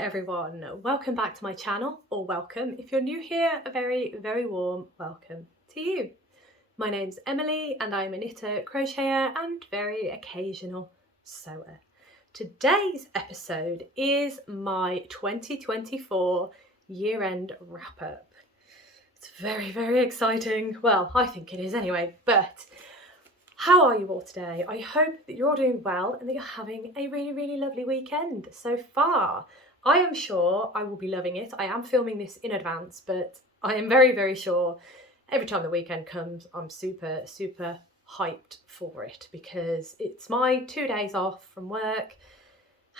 everyone, welcome back to my channel, or welcome if you're new here, a very warm welcome to you. My name's Emily and I'm a knitter, crocheter and very occasional sewer. Today's episode is my 2024 year-end wrap-up. It's very exciting. Well, I think it is anyway, but how are you all today? I hope that you're all doing well and that you're having a really lovely weekend so far. I am sure I will be loving it. I am filming this in advance, but I am very sure every time the weekend comes, I'm super hyped for it because it's my 2 days off from work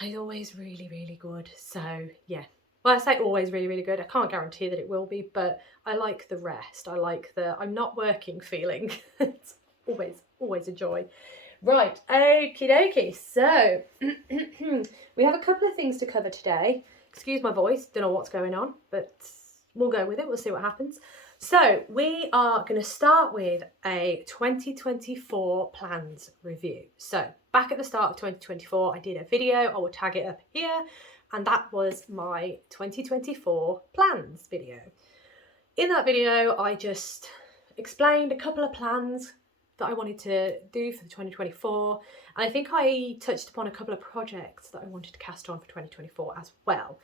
and it's always really good. So yeah, well, I say always really good. I can't guarantee that it will be, but I like the rest. I like the I'm not working feeling. It's always a joy. Right, okie dokie. So we have a couple of things to cover today. Excuse my voice, don't know what's going on, but we'll go with it. We'll see what happens. So we are going to start with a 2024 plans review. So back at the start of 2024, I did a video. I will tag it up here, and that was my 2024 plans video. In that video, I just explained a couple of plans that I wanted to do for 2024, and I think I touched upon a couple of projects that I wanted to cast on for 2024 as well.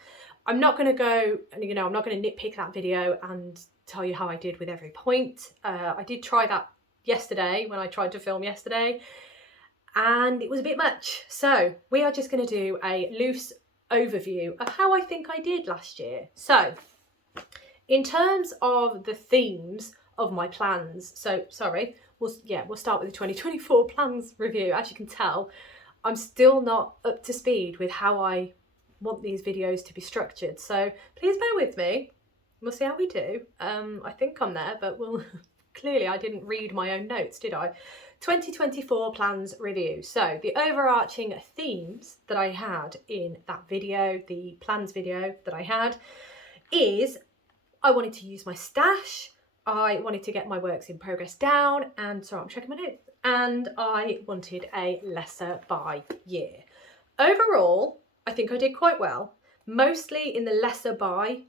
I'm not going to go, I'm not going to nitpick that video and tell you how I did with every point. I did try that yesterday when I tried to film yesterday, and it was a bit much. So we are just going to do a loose overview of how I think I did last year. So in terms of the themes of my plans, we'll start with the 2024 plans review. As you can tell, I'm still not up to speed with how I want these videos to be structured. So please bear with me. We'll see how we do. I think I'm there, but clearly I didn't read my own notes, did I? 2024 plans review. So the overarching themes that I had in that video, the plans video that I had, is I wanted to use my stash. I wanted to get my works in progress down, and sorry, I'm checking my notes, and I wanted a lesser by year. Overall, I think I did quite well, mostly in the lesser by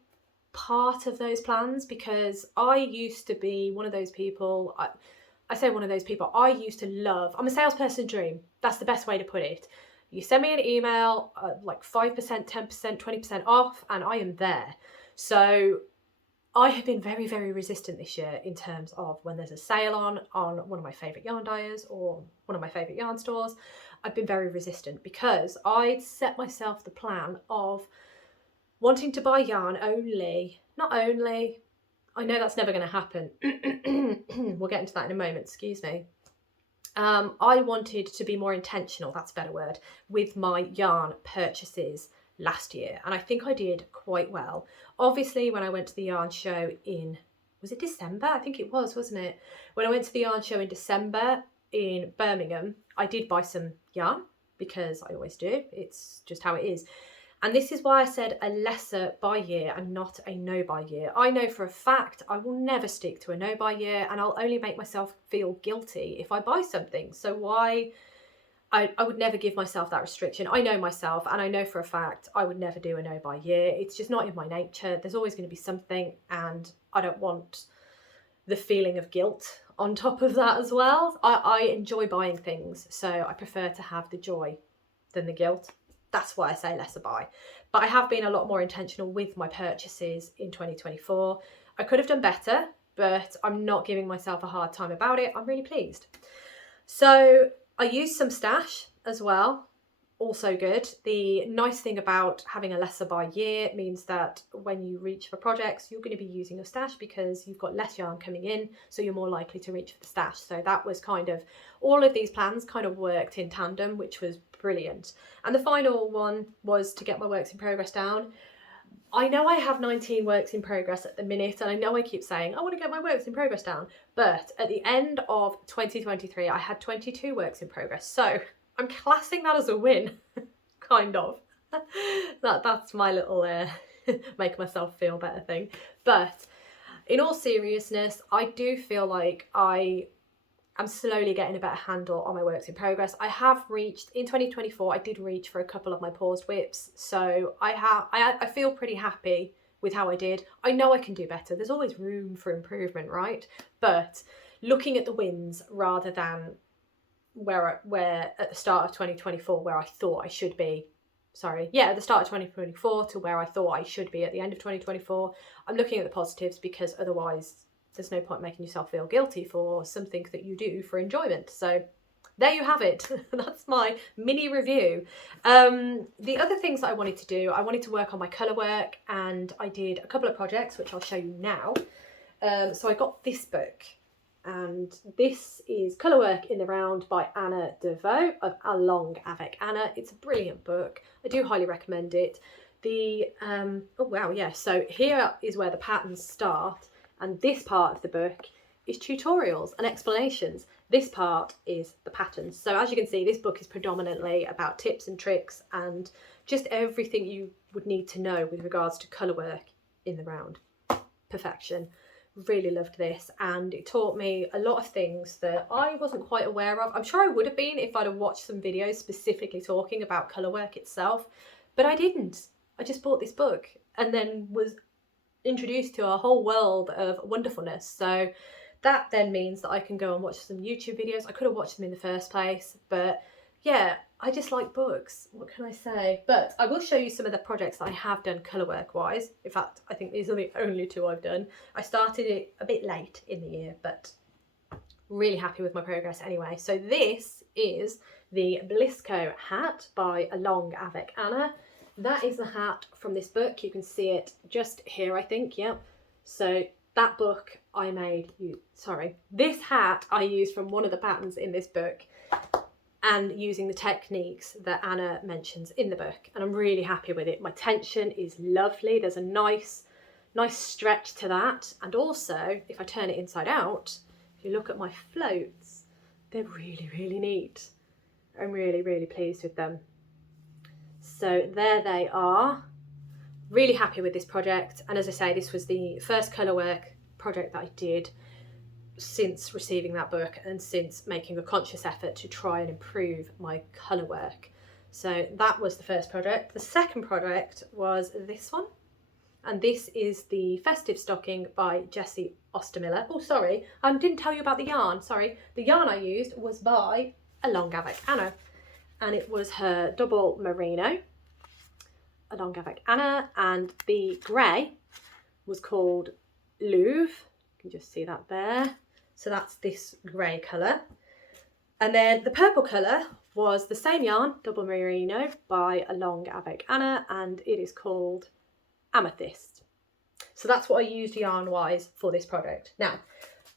part of those plans, because I used to be one of those people, I say one of those people, I used to love, I'm a salesperson dream, that's the best way to put it. You send me an email, like 5%, 10%, 20% off, and I am there. So I have been very resistant this year in terms of when there's a sale on one of my favourite yarn dyers or one of my favourite yarn stores. I've been very resistant because I'd set myself the plan of wanting to buy yarn not only, I know that's never going to happen. We'll get into that in a moment, excuse me. I wanted to be more intentional, that's a better word, with my yarn purchases last year, and I think I did quite well. Obviously, when I went to the yarn show in, was it December? I think it was, wasn't it? When I went to the yarn show in December in Birmingham, I did buy some yarn because I always do. It's just how it is. And this is why I said a lesser by year and not a no buy year. I know for a fact I will never stick to a no buy year, and I'll only make myself feel guilty if I buy something. So why? I would never give myself that restriction. I know myself, and I know for a fact I would never do a no buy year. It's just not in my nature. There's always going to be something, and I don't want the feeling of guilt on top of that as well. I enjoy buying things, so I prefer to have the joy than the guilt. That's why I say lesser buy. But I have been a lot more intentional with my purchases in 2024. I could have done better, but I'm not giving myself a hard time about it. I'm really pleased. So I used some stash as well, also good. The nice thing about having a lesser by year means that when you reach for projects, you're going to be using your stash because you've got less yarn coming in, so you're more likely to reach for the stash. So that was kind of, all of these plans kind of worked in tandem, which was brilliant. And the final one was to get my works in progress down. I know I have 19 works in progress at the minute, and I know I keep saying I want to get my works in progress down, but at the end of 2023 I had 22 works in progress, so I'm classing that as a win. Kind of. That's my little make myself feel better thing. But in all seriousness, I do feel like I I'm slowly getting a better handle on my works in progress. I have reached, in 2024, I did reach for a couple of my paused whips. So I feel pretty happy with how I did. I know I can do better. There's always room for improvement, right? But looking at the wins rather than where at the start of 2024, where I thought I should be, at the start of 2024 to where I thought I should be at the end of 2024, I'm looking at the positives, because otherwise there's no point making yourself feel guilty for something that you do for enjoyment. So there you have it. That's my mini review. The other things that I wanted to do, I wanted to work on my colour work, and I did a couple of projects, which I'll show you now. So I got this book, and this is Colour Work in the Round by Anna Devoe of A Long Avec Anna. It's a brilliant book. I do highly recommend it. So here is where the patterns start, and this part of the book is tutorials and explanations. This part is the patterns. So as you can see, this book is predominantly about tips and tricks and just everything you would need to know with regards to colour work in the round. Perfection. Really loved this, and it taught me a lot of things that I wasn't quite aware of. I'm sure I would have been if I'd have watched some videos specifically talking about colour work itself, but I didn't. I just bought this book and then was introduced to a whole world of wonderfulness. So that then means that I can go and watch some YouTube videos. I could have watched them in the first place, but yeah, I just like books. What can I say? But I will show you some of the projects that I have done colour work wise. In fact, I think these are the only two I've done. I started it a bit late in the year, but really happy with my progress anyway. So this is the Blisco hat by A Long Avec Anna. That is the hat from this book. You can see it just here, I think. Yeah. So that book I made, this hat I used from one of the patterns in this book, and using the techniques that Anna mentions in the book. And I'm really happy with it. My tension is lovely. There's a nice stretch to that. And also, if I turn it inside out, if you look at my floats, they're really, really neat. I'm really, really pleased with them. So there they are. Really happy with this project. And as I say, this was the first colour work project that I did since receiving that book and since making a conscious effort to try and improve my colour work. So that was the first project. The second project was this one. And this is the Festive Stocking by Jessie Ostermiller. Oh, sorry, I didn't tell you about the yarn. Sorry, the yarn I used was by A Long Avec Anna. And it was her double merino, A Long Avec Anna, and the grey was called Louvre. You can just see that there. So that's this grey colour. And then the purple colour was the same yarn, double merino, by A Long Avec Anna, and it is called Amethyst. So that's what I used yarn-wise for this project. Now,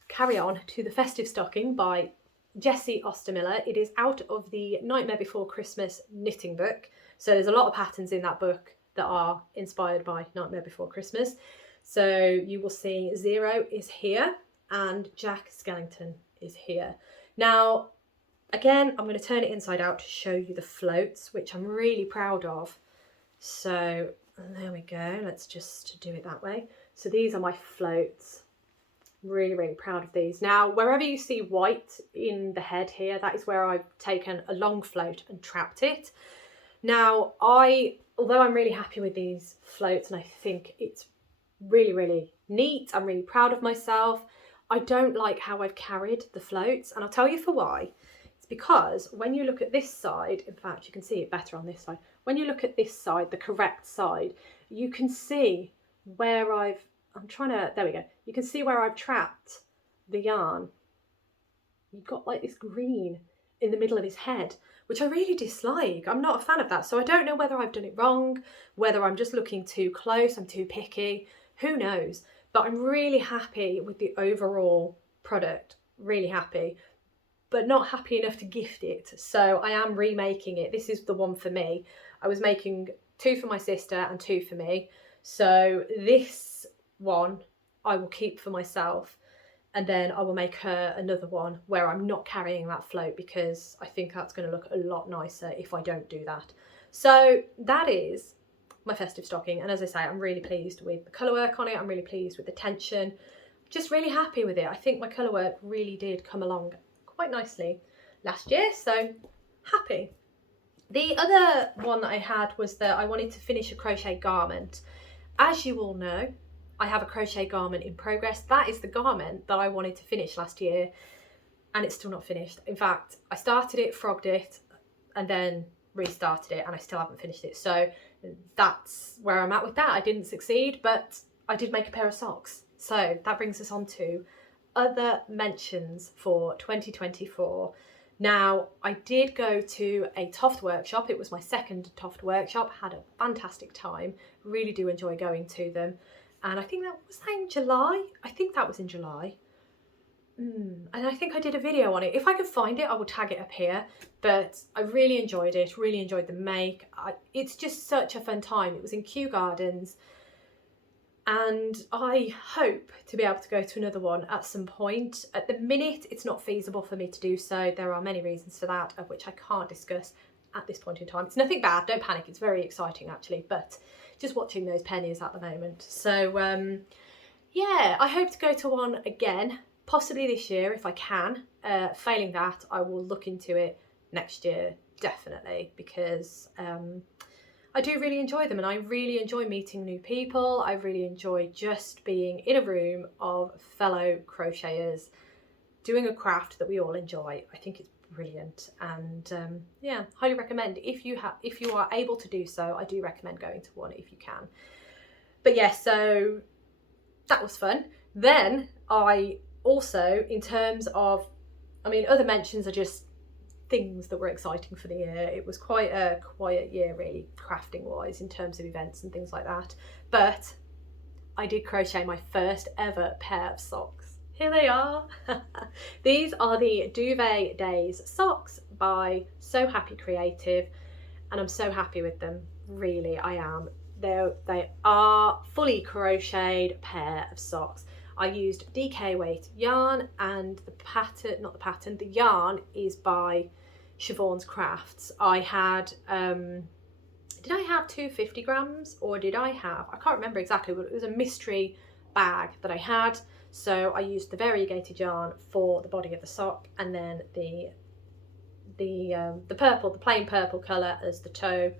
carry on to the Festive Stocking by Jessie Ostermiller. It is out of the Nightmare Before Christmas knitting book. So there's a lot of patterns in that book that are inspired by Nightmare Before Christmas. So you will see Zero is here and Jack Skellington is here. Now, again, I'm going to turn it inside out to show you the floats, which I'm really proud of. So there we go. Let's just do it that way. So these are my floats. Really, really proud of these. Now, wherever you see white in the head here, that is where I've taken a long float and trapped it. Now, although I'm really happy with these floats and I think it's really, really neat, I'm really proud of myself, I don't like how I've carried the floats, and I'll tell you for why. It's because when you look at this side, in fact, you can see it better on this side. When you look at this side, the correct side, you can see where there we go. You can see where I've trapped the yarn. You've got like this green in the middle of his head, which I really dislike. I'm not a fan of that. So I don't know whether I've done it wrong, whether I'm just looking too close, I'm too picky, who knows? But I'm really happy with the overall product, really happy, but not happy enough to gift it. So I am remaking it. This is the one for me. I was making 2 for my sister and 2 for me. So this one I will keep for myself, and then I will make her another one where I'm not carrying that float, because I think that's going to look a lot nicer if I don't do that. So that is my Festive Stocking, and as I say, I'm really pleased with the colour work on it. I'm really pleased with the tension, just really happy with it. I think my colour work really did come along quite nicely last year, so happy. The other one that I had was that I wanted to finish a crochet garment. As you all know, I have a crochet garment in progress. That is the garment that I wanted to finish last year, and it's still not finished. In fact, I started it, frogged it, and then restarted it, and I still haven't finished it. So that's where I'm at with that. I didn't succeed, but I did make a pair of socks. So that brings us on to other mentions for 2024. Now, I did go to a Toft workshop. It was my second Toft workshop. Had a fantastic time. Really do enjoy going to them. And I think that was in July. I think that was in July. And I think I did a video on it. If I can find it, I will tag it up here. But I really enjoyed it. Really enjoyed the make. It's just such a fun time. It was in Kew Gardens. And I hope to be able to go to another one at some point. At the minute, it's not feasible for me to do so. There are many reasons for that, of which I can't discuss at this point in time. It's nothing bad, don't panic. It's very exciting actually, but just watching those pennies at the moment. So yeah, I hope to go to one again, possibly this year if I can. Failing that, I will look into it next year, definitely, because I do really enjoy them, and I really enjoy meeting new people. I really enjoy just being in a room of fellow crocheters doing a craft that we all enjoy. I think it's brilliant, and yeah, highly recommend. If you are able to do so, I do recommend going to one if you can. But yeah, so that was fun. Then I also, in terms of, I mean, other mentions are just things that were exciting for the year. It was quite a quiet year really, crafting wise, in terms of events and things like that. But I did crochet my first ever pair of socks. Here they are. These are the Duvet Days socks by So Happy Creative, and I'm so happy with them. Really, I am. They are fully crocheted pair of socks. I used DK weight yarn, and the yarn is by Siobhan's Crafts. I had, did I have 250 grams or did I can't remember exactly, but it was a mystery bag that I had. So I used the variegated yarn for the body of the sock, and then the plain purple colour as the toe,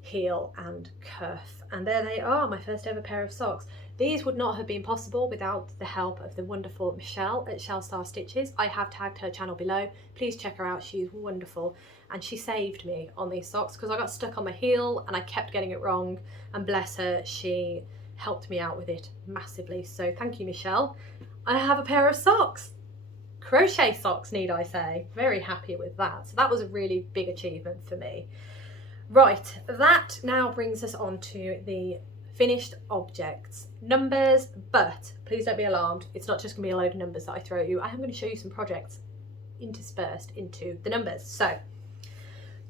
heel and cuff. And there they are, my first ever pair of socks. These would not have been possible without the help of the wonderful Michelle at Shell Star Stitches. I have tagged her channel below. Please check her out, she's wonderful. And she saved me on these socks because I got stuck on my heel and I kept getting it wrong. And bless her, she helped me out with it massively. So thank you, Michelle. I have a pair of socks. Crochet socks, need I say. Very happy with that. So that was a really big achievement for me. Right, that now brings us on to the finished objects numbers, but please don't be alarmed, it's not just gonna be a load of numbers that I throw at you. I am going to show you some projects interspersed into the numbers. So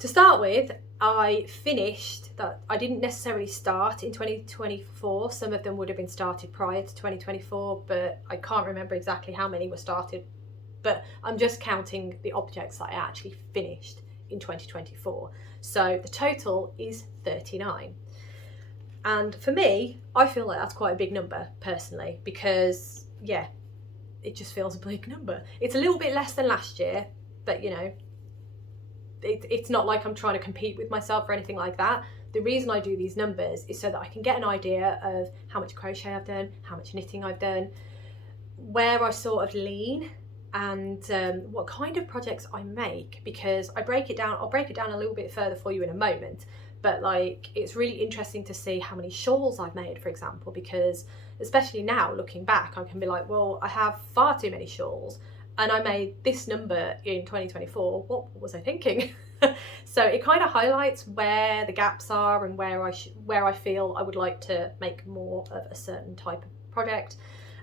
to start with, I finished that. I didn't necessarily start in 2024. Some of them would have been started prior to 2024, but I can't remember exactly how many were started, but I'm just counting the objects that I actually finished in 2024. So the total is 39. And for me, I feel like that's quite a big number personally, because yeah, it just feels a big number. It's a little bit less than last year, but you know, it's not like I'm trying to compete with myself or anything like that. The reason I do these numbers is so that I can get an idea of how much crochet I've done, how much knitting I've done, where I sort of lean, and what kind of projects I make, because I'll break it down a little bit further for you in a moment. But like, it's really interesting to see how many shawls I've made, for example, because especially now looking back, I can be like, well, I have far too many shawls and I made this number in 2024. What was I thinking? So it kind of highlights where the gaps are and where I feel I would like to make more of a certain type of project.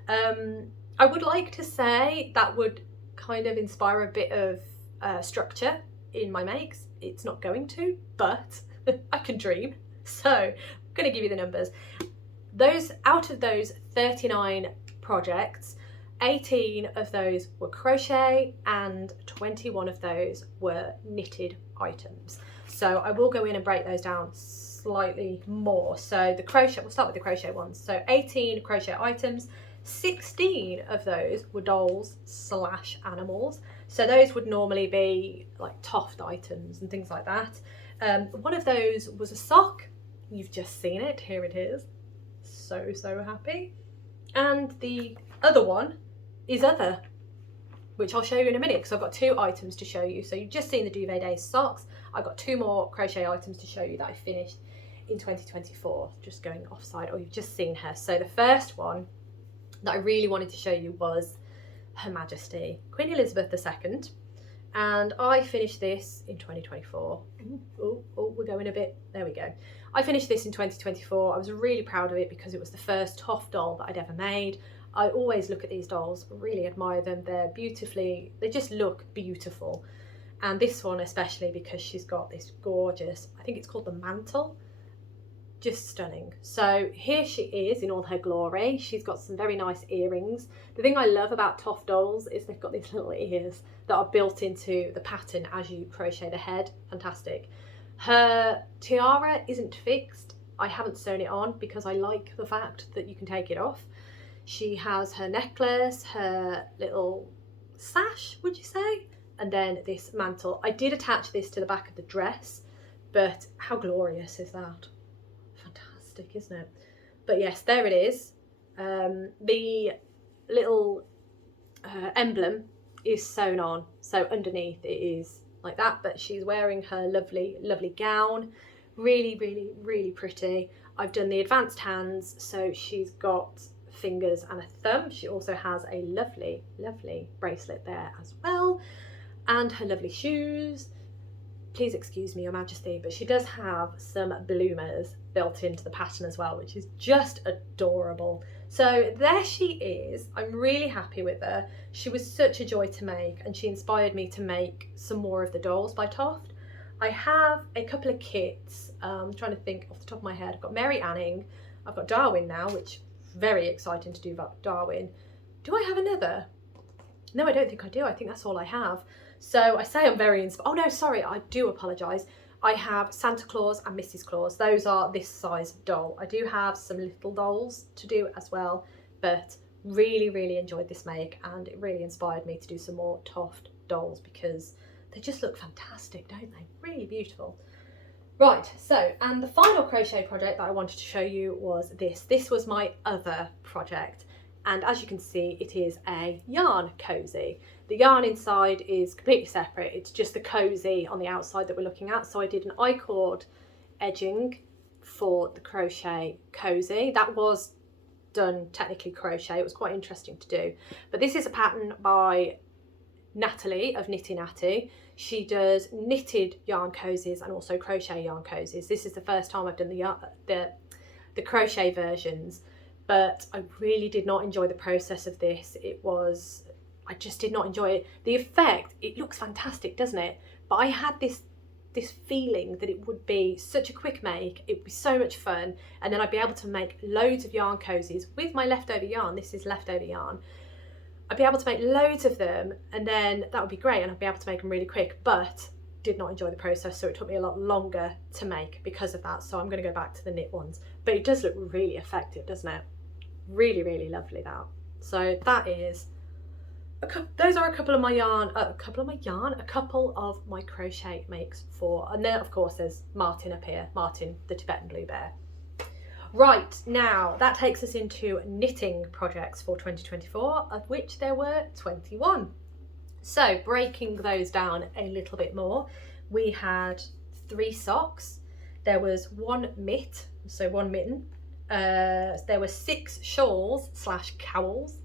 I would like to say that would kind of inspire a bit of structure in my makes. It's not going to, but I can dream. So I'm going to give you the numbers. Out of those 39 projects, 18 of those were crochet and 21 of those were knitted items. So I will go in and break those down slightly more. So the crochet, we'll start with the crochet ones. So 18 crochet items, 16 of those were dolls / animals. So those would normally be like Toft items and things like that. One of those was a sock. You've just seen it, here it is. So happy. And the other one is other, which I'll show you in a minute because I've got 2 items to show you. So you've just seen the Duvet Days socks. I've got 2 more crochet items to show you that I finished in 2024, just going offside, or you've just seen her. So the first one that I really wanted to show you was Her Majesty, Queen Elizabeth II. And I finished this in 2024. Oh, we're going a bit, there we go. I finished this in 2024. I was really proud of it because it was the first Toft doll that I'd ever made. I always look at these dolls, really admire them. They're beautifully, they just look beautiful. And this one especially because she's got this gorgeous, I think it's called the mantle, just stunning. So here she is in all her glory. She's got some very nice earrings. The thing I love about Toft dolls is they've got these little ears that are built into the pattern as you crochet the head. Fantastic. Her tiara isn't fixed. I haven't sewn it on because I like the fact that you can take it off. She has her necklace, her little sash, would you say? And then this mantle. I did attach this to the back of the dress, but how glorious is that? Fantastic, isn't it? But yes, there it is. The little emblem is sewn on, so underneath it is like that, but she's wearing her lovely gown. Really pretty. I've done the advanced hands, so she's got fingers and a thumb. She also has a lovely bracelet there as well, and her lovely shoes. Please excuse me, Your Majesty, but she does have some bloomers built into the pattern as well, which is just adorable. So there she is. I'm really happy with her. She was such a joy to make, and she inspired me to make some more of the dolls by Toft. I have a couple of kits. I'm trying to think off the top of my head. I've got Mary Anning. I've got Darwin now, which is very exciting to do about Darwin. Do I have another? No, I don't think I do. I think that's all I have. So I say I'm very inspired. Oh no, sorry, I do apologise. I have Santa Claus and Mrs. Claus. Those are this size doll. I do have some little dolls to do as well, but really enjoyed this make, and it really inspired me to do some more Toft dolls because they just look fantastic, don't they? Really beautiful. Right, so, and the final crochet project that I wanted to show you was this. This was my other project. And as you can see, it is a yarn cozy. The yarn inside is completely separate. It's just the cozy on the outside that we're looking at. So I did an I-cord edging for the crochet cozy. That was done technically crochet. It was quite interesting to do. But this is a pattern by Natalie of Knitty Natty. She does knitted yarn cozies and also crochet yarn cozies. This is the first time I've done the crochet versions. But I really did not enjoy the process of this. I just did not enjoy it. The effect, it looks fantastic, doesn't it? But I had this feeling that it would be such a quick make, it would be so much fun, and then I'd be able to make loads of yarn cozies with my leftover yarn. This is leftover yarn. I'd be able to make loads of them, and then that would be great, and I'd be able to make them really quick, but did not enjoy the process, so it took me a lot longer to make because of that. So I'm going to go back to the knit ones. But it does look really effective, doesn't it? Really lovely, that. So that is those are a couple of my crochet makes for, and then of course there's Martin up here, Martin the Tibetan Blue Bear. Right, now that takes us into knitting projects for 2024, of which there were 21. So breaking those down a little bit more, we had 3 socks, there was 1 mitt, so 1 mitten, there were 6 shawls / cowls,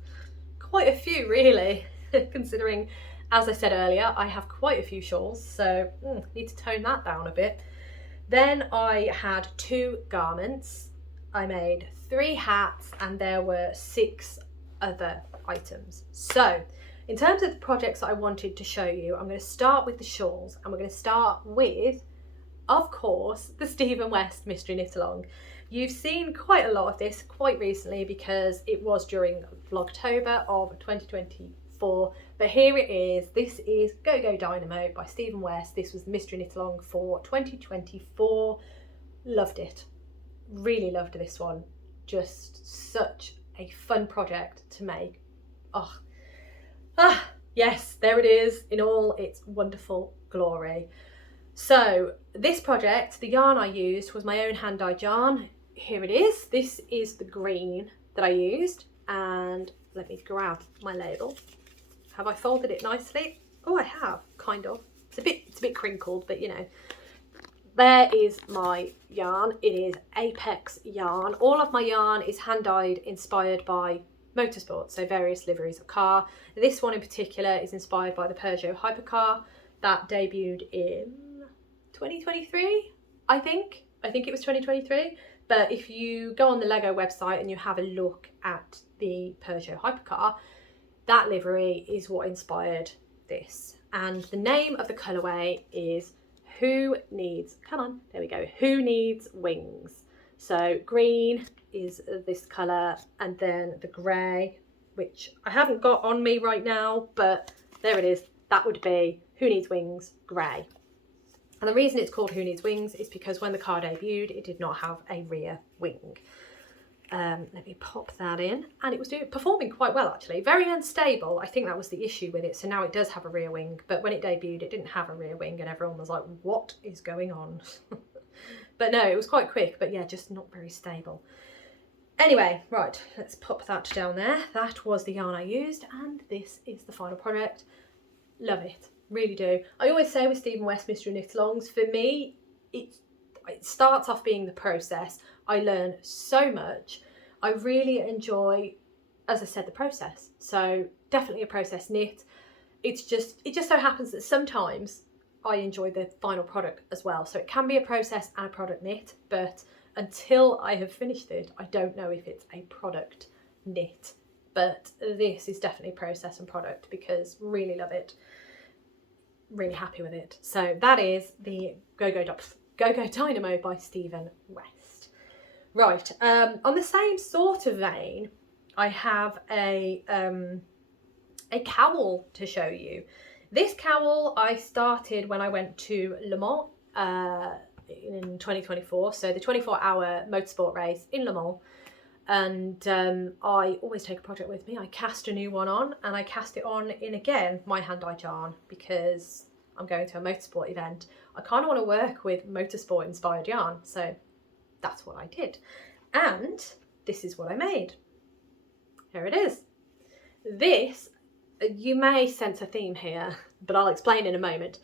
quite a few really, considering, as I said earlier, I have quite a few shawls, so need to tone that down a bit. Then I had 2 garments, I made 3 hats, and there were 6 other items. So in terms of the projects that I wanted to show you, I'm going to start with the shawls, and we're going to start with, of course, the Stephen West Mystery Knit Along. You've seen quite a lot of this quite recently because it was during Vlogtober of 2024, but here it is. This is Go Go Dynamo by Stephen West. This was the Mystery Knit Along for 2024. Loved it. Really loved this one. Just such a fun project to make. Yes, there it is in all its wonderful glory. So this project, the yarn I used was my own hand-dyed yarn. Here it is. This is the green that I used, and let me grab my label. Have I folded it nicely? Oh, I have, kind of. It's a bit crinkled, but you know. There is my yarn. It is Apex yarn. All of my yarn is hand-dyed, inspired by motorsport, so various liveries of car. This one in particular is inspired by the Peugeot hypercar that debuted in 2023, I think it was 2023. But if you go on the Lego website and you have a look at the Peugeot hypercar, that livery is what inspired this. And the name of the colourway is Who Needs, come on, there we go, Who Needs Wings. So green is this colour, and then the grey, which I haven't got on me right now, but there it is. That would be Who Needs Wings grey. And the reason it's called Who Needs Wings is because when the car debuted, it did not have a rear wing. Let me pop that in, and it was performing quite well actually. Very unstable, I think that was the issue with it. So now it does have a rear wing, but when it debuted it didn't have a rear wing, and everyone was like, what is going on? But no, it was quite quick, but yeah, just not very stable. Anyway, right, let's pop that down there. That was the yarn I used, and this is the final product. Love it, really do. I always say with Stephen West Mystery Knit Alongs, for me, it starts off being the process. I learn so much. I really enjoy, as I said, the process. So definitely a process knit. It just so happens that sometimes I enjoy the final product as well. So it can be a process and a product knit, but until I have finished it, I don't know if it's a product knit. But this is definitely process and product because really love it. Really happy with it. So that is the Go-Go Dynamo by Stephen West. Right, on the same sort of vein, I have a cowl to show you. This cowl I started when I went to Le Mans in 2024, so the 24-hour motorsport race in Le Mans. And I always take a project with me. I cast a new one on, and I cast it on in, again, my hand-dyed yarn, because I'm going to a motorsport event. I kind of want to work with motorsport inspired yarn, so that's what I did. And this is what I made. Here it is. This, you may sense a theme here, but I'll explain in a moment.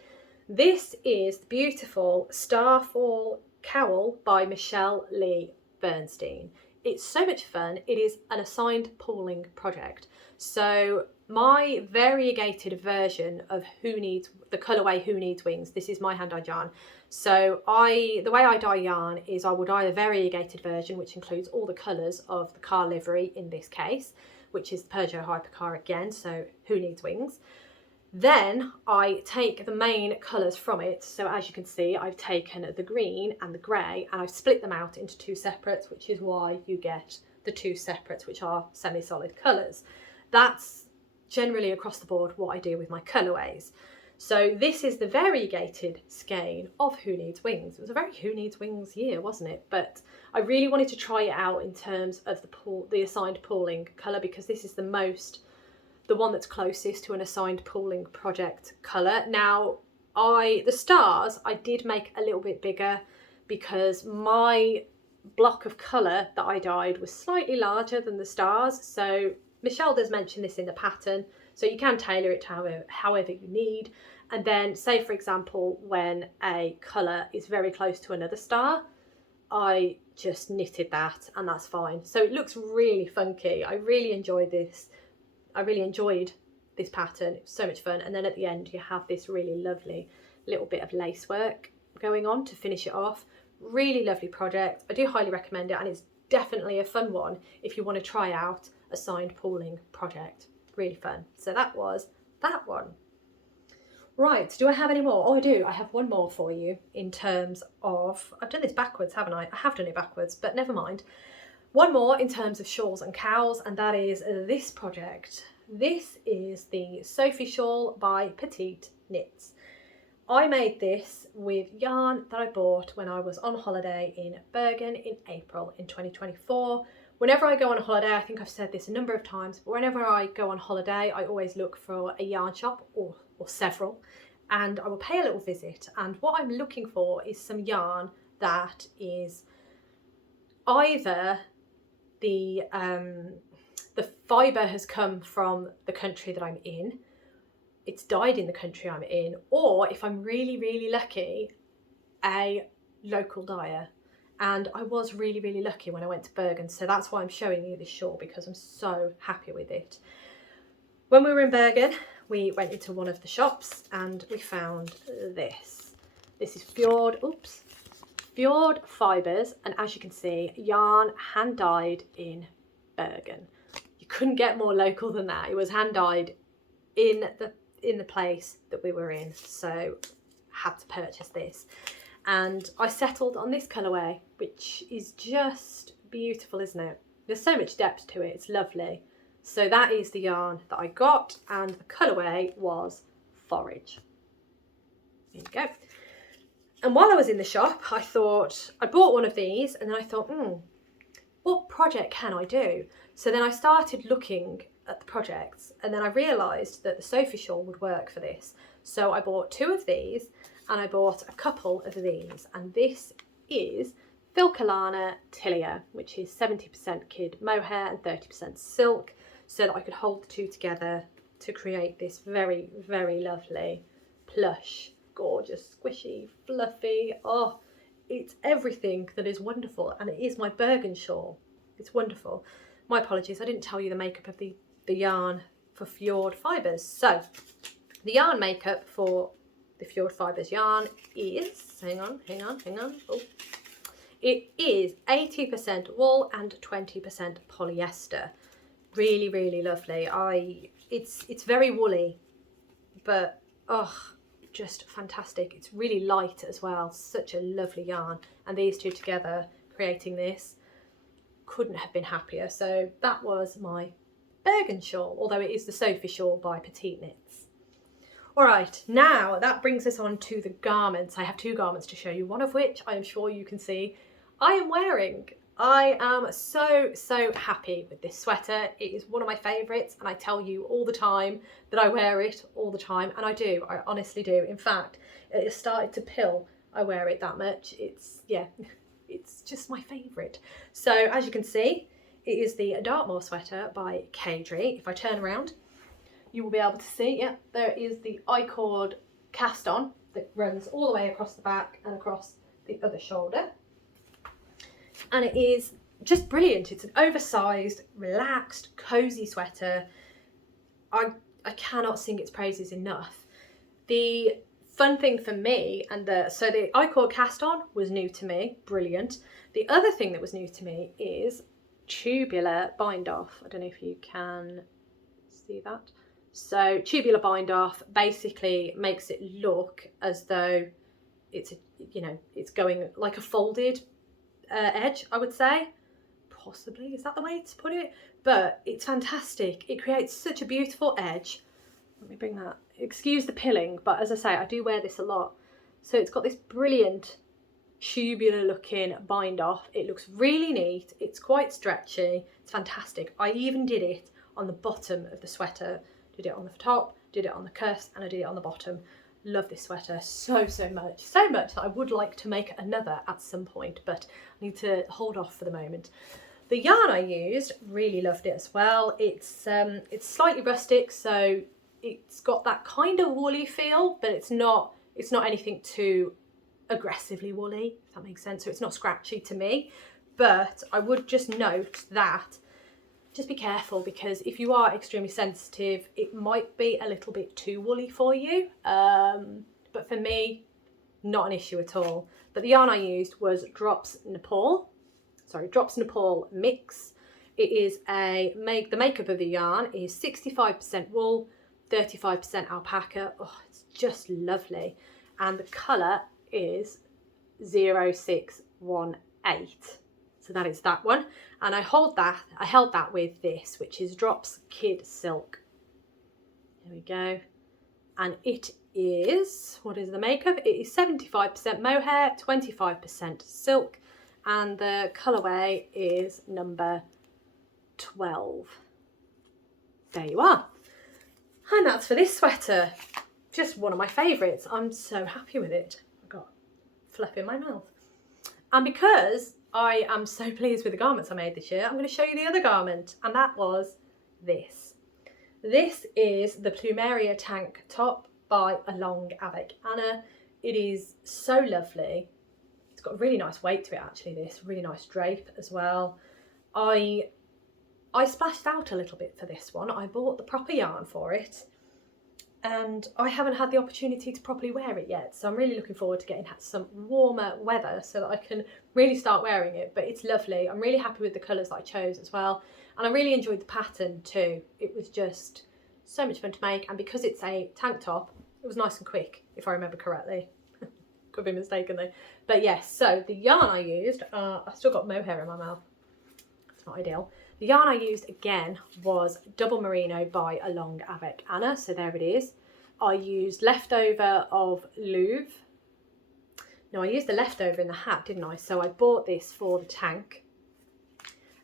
This is the beautiful Starfall cowl by Michelle Lee Bernstein. It's so much fun. It is an assigned pooling project. So my variegated version of the colourway Who Needs Wings, this is my hand-dyed yarn. So the way I dye yarn is I will dye a variegated version, which includes all the colours of the car livery in this case, which is the Peugeot hypercar again, so Who Needs Wings. Then I take the main colours from it. So as you can see, I've taken the green and the grey, and I've split them out into two separates, which is why you get the two separates, which are semi-solid colours. That's generally across the board what I do with my colourways. So this is the variegated skein of Who Needs Wings. It was a very Who Needs Wings year, wasn't it? But I really wanted to try it out in terms of the assigned pooling colour, because this is the one that's closest to an assigned pooling project colour. Now, the stars I did make a little bit bigger because my block of colour that I dyed was slightly larger than the stars. So Michelle does mention this in the pattern, so you can tailor it to however you need. And then say, for example, when a colour is very close to another star, I just knitted that, and that's fine. So it looks really funky. I really enjoyed this. I really enjoyed this pattern. It was so much fun. And then at the end you have this really lovely little bit of lace work going on to finish it off. Really lovely project. I do highly recommend it, and it's definitely a fun one if you want to try out a signed pooling project. Really fun. So that was that one. Right, do I have any more? Oh, I do. I have one more for you in terms of, I've done this backwards, haven't I? I have done it backwards, but never mind. One more in terms of shawls and cowls, and that is this project. This is the Sophie shawl by Petite Knits. I made this with yarn that I bought when I was on holiday in Bergen in April in 2024, Whenever I go on a holiday, I think I've said this a number of times, but whenever I go on holiday, I always look for a yarn shop or several, and I will pay a little visit. And what I'm looking for is some yarn that is either the fibre has come from the country that I'm in, it's dyed in the country I'm in, or if I'm really, really lucky, a local dyer. And I was really, really lucky when I went to Bergen, so that's why I'm showing you this shawl, because I'm so happy with it. When we were in Bergen, we went into one of the shops and we found this. This is Fjord Fibres, and as you can see, yarn hand dyed in Bergen. You couldn't get more local than that. It was hand dyed in the place that we were in, so had to purchase this. And I settled on this colourway, which is just beautiful, isn't it? There's so much depth to it, it's lovely. So that is the yarn that I got, and the colourway was Forage. There you go. And while I was in the shop, I thought, I bought one of these, and then I thought, what project can I do? So then I started looking at the projects, and then I realised that the Sophie shawl would work for this. So I bought 2 of these, and I bought a couple of these, and this is Filcolana Tilia, which is 70% kid mohair and 30% silk, so that I could hold the 2 together to create this very, very lovely, plush, gorgeous, squishy, fluffy, oh, it's everything that is wonderful, and it is my Bergen shawl. It's wonderful. My apologies, I didn't tell you the makeup of the yarn for Fjord Fibres. So the yarn makeup for the Fjord Fibres yarn is, hang on. Oh. It is 80% wool and 20% polyester. Really, really lovely. It's very woolly, but oh, just fantastic. It's really light as well. Such a lovely yarn, and these 2 together creating this, couldn't have been happier. So that was my Bergen shawl, although it is the Sophie shawl by Petite Knits. All right, now that brings us on to the garments. I have 2 garments to show you, one of which I am sure you can see I am wearing. I am so happy with this sweater. It is one of my favourites, and I tell you all the time that I wear it all the time, and I do, I honestly do. In fact, it has started to pill. I wear it that much. It's, yeah, it's just my favourite. So as you can see, it is the Dartmoor sweater by Kadri. If I turn around, you will be able to see, yeah, there is the I-cord cast on that runs all the way across the back and across the other shoulder. And it is just brilliant. It's an oversized, relaxed, cozy sweater. I cannot sing its praises enough. The fun thing for me, so the I-cord cast on was new to me, brilliant. The other thing that was new to me is tubular bind off. I don't know if you can see that. So tubular bind off basically makes it look as though it's, it's going like a folded edge, I would say. Possibly, is that the way to put it? But it's fantastic. It creates such a beautiful edge. Let me bring that. Excuse the pilling, but as I say, I do wear this a lot. So it's got this brilliant tubular looking bind off. It looks really neat. It's quite stretchy. It's fantastic. I even did it on the bottom of the sweater. Did it on the top, did it on the cuffs, and I did it on the bottom. Love this sweater so much. So much that I would like to make another at some point, but I need to hold off for the moment. The yarn I used, really loved it as well. It's slightly rustic, so it's got that kind of woolly feel, but it's not anything too aggressively woolly, if that makes sense. So it's not scratchy to me, but I would just note that just be careful, because if you are extremely sensitive, it might be a little bit too woolly for you. But for me, not an issue at all. But the yarn I used was Drops Nepal Mix. It is the makeup of the yarn is 65% wool, 35% alpaca. Oh, it's just lovely. And the colour is 0618. So that is that one. And I held that with this, which is Drops Kid Silk. There we go. And it is, what is the makeup? It is 75% mohair, 25% silk. And the colourway is number 12. There you are. And that's for this sweater. Just one of my favourites. I'm so happy with it. I've got fluff in my mouth. And because I am so pleased with the garments I made this year, I'm going to show you the other garment, and that was this. This is the Plumeria tank top by Along Avec Anna. It is so lovely. It's got a really nice weight to it actually, this really nice drape as well. I splashed out a little bit for this one. I bought the proper yarn for it and I haven't had the opportunity to properly wear it yet, so I'm really looking forward to getting some warmer weather so that I can really start wearing it. But it's lovely. I'm really happy with the colours that I chose as well, and I really enjoyed the pattern too. It was just so much fun to make, and because it's a tank top, it was nice and quick, if I remember correctly. Could be mistaken though. But yes, so the yarn I used, I've still got mohair in my mouth. It's not ideal. The yarn I used again was Double Merino by Along Avec Anna, so there it is. I used leftover of Louvre. No, I used the leftover in the hat, didn't I? So I bought this for the tank.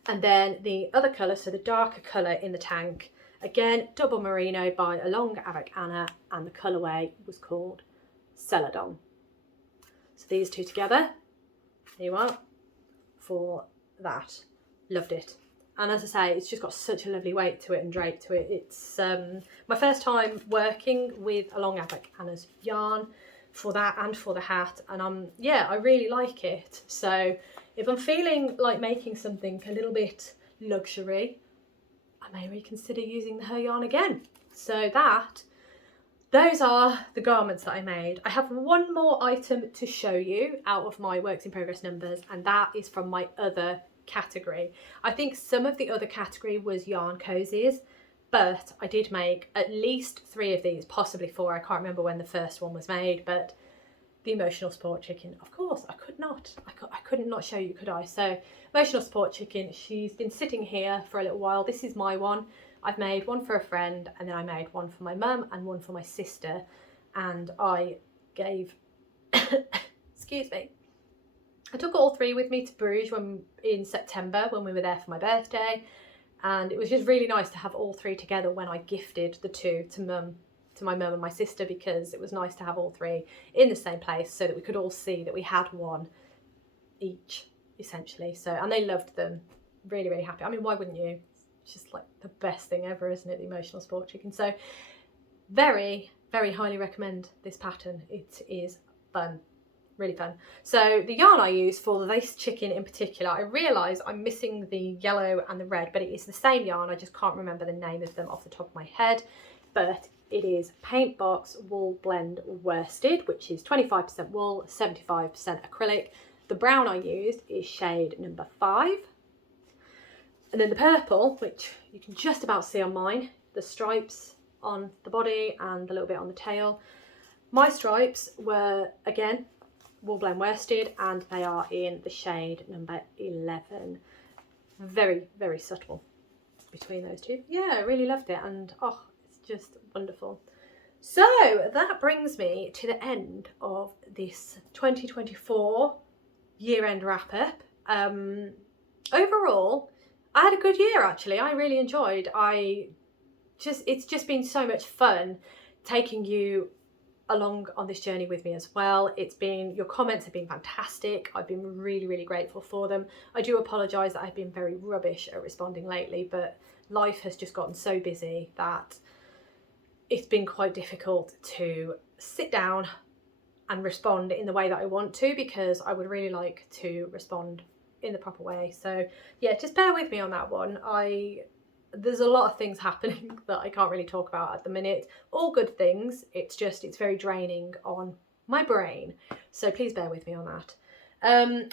And then the other colour, so the darker colour in the tank, again, Double Merino by Along Avec Anna, and the colourway was called Celadon. So these two together, there you are, for that. Loved it. And as I say, it's just got such a lovely weight to it and drape to it. It's my first time working with Along Avec Anna's yarn for that and for the hat. And yeah, I really like it. So if I'm feeling like making something a little bit luxury, I may reconsider using her yarn again. So those are the garments that I made. I have one more item to show you out of my works in progress numbers, and that is from my other category. I think some of the other category was yarn cozies, but I did make at least 3 of these, possibly 4. I can't remember when the first one was made, but the emotional sport chicken, of course, I couldn't not show you, could I? So emotional sport chicken, she's been sitting here for a little while. This is my one. I've made one for a friend, and then I made one for my mum and one for my sister, and I gave excuse me, I took all 3 with me to Bruges in September when we were there for my birthday, and it was just really nice to have all 3 together when I gifted the 2 to my mum and my sister, because it was nice to have all 3 in the same place so that we could all see that we had one each, essentially. So, and they loved them. Really, really happy. I mean, why wouldn't you? It's just like the best thing ever, isn't it? The emotional sport chicken. So very, very highly recommend this pattern. It is fun. Really fun. So the yarn I use for this chicken in particular, I realise I'm missing the yellow and the red, but it is the same yarn. I just can't remember the name of them off the top of my head. But it is Paint Box Wool Blend Worsted, which is 25% wool, 75% acrylic. The brown I used is shade number 5. And then the purple, which you can just about see on mine, the stripes on the body and a little bit on the tail. My stripes were, again, Wool Blend Worsted, and they are in the shade number 11. Very, very subtle between those two. Yeah, I really loved it, and oh, it's just wonderful. So that brings me to the end of this 2024 year-end wrap-up. Overall, I had a good year actually. I really enjoyed. It's just been so much fun taking you along on this journey with me as well. Your comments have been fantastic. I've been really, really grateful for them. I do apologise that I've been very rubbish at responding lately, but life has just gotten so busy that it's been quite difficult to sit down and respond in the way that I want to, because I would really like to respond in the proper way. So yeah, just bear with me on that one. There's a lot of things happening that I can't really talk about at the minute. All good things. It's very draining on my brain. So please bear with me on that.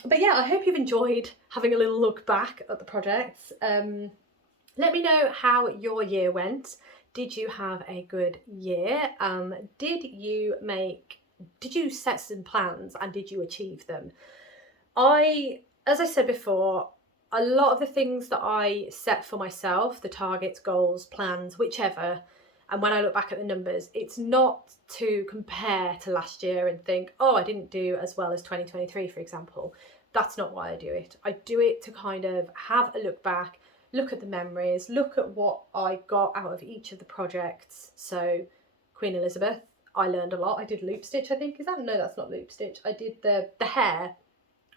But yeah, I hope you've enjoyed having a little look back at the projects. Let me know how your year went. Did you have a good year? Did you set some plans and did you achieve them? As I said before, a lot of the things that I set for myself, the targets, goals, plans, whichever, and when I look back at the numbers, it's not to compare to last year and think, oh, I didn't do as well as 2023, for example. That's not why I do it. I do it to kind of have a look back, look at the memories, look at what I got out of each of the projects. So Queen Elizabeth, I learned a lot. I did loop stitch, I think. No, that's not loop stitch. I did the hair.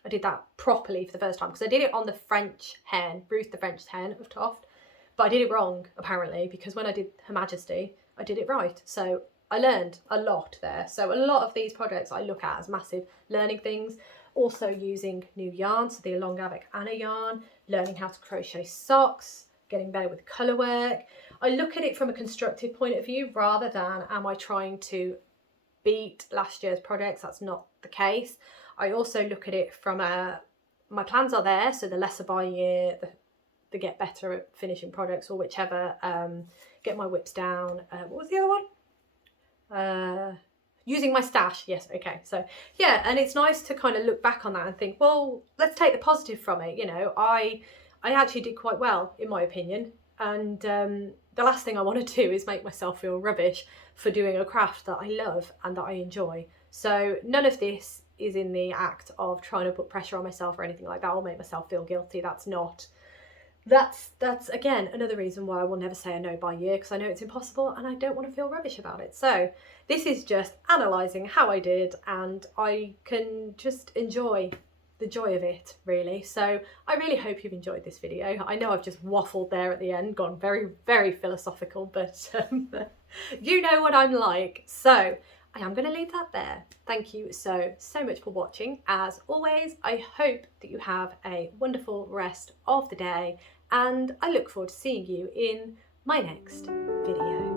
I did that properly for the first time because I did it on the French hen, Ruth the French hen of Toft. But I did it wrong, apparently, because when I did Her Majesty, I did it right. So I learned a lot there. So a lot of these projects I look at as massive learning things. Also using new yarn, so the Long Avec Anna yarn, learning how to crochet socks, getting better with colour work. I look at it from a constructive point of view rather than am I trying to beat last year's projects. That's not the case. I also look at it from my plans are there, so the lesser by year, the get better at finishing projects, or whichever, get my whips down. What was the other one? Using my stash. Yes, okay. So yeah, and it's nice to kind of look back on that and think, well, let's take the positive from it. You know, I actually did quite well, in my opinion. And the last thing I want to do is make myself feel rubbish for doing a craft that I love and that I enjoy. So none of this is in the act of trying to put pressure on myself or anything like that, or make myself feel guilty. That's again another reason why I will never say a no by year, because I know it's impossible and I don't want to feel rubbish about it. So this is just analysing how I did, and I can just enjoy the joy of it, really. So I really hope you've enjoyed this video. I know I've just waffled there at the end, gone very, very philosophical, but you know what I'm like. So I am going to leave that there. Thank you so much for watching. As always, I hope that you have a wonderful rest of the day, and I look forward to seeing you in my next video.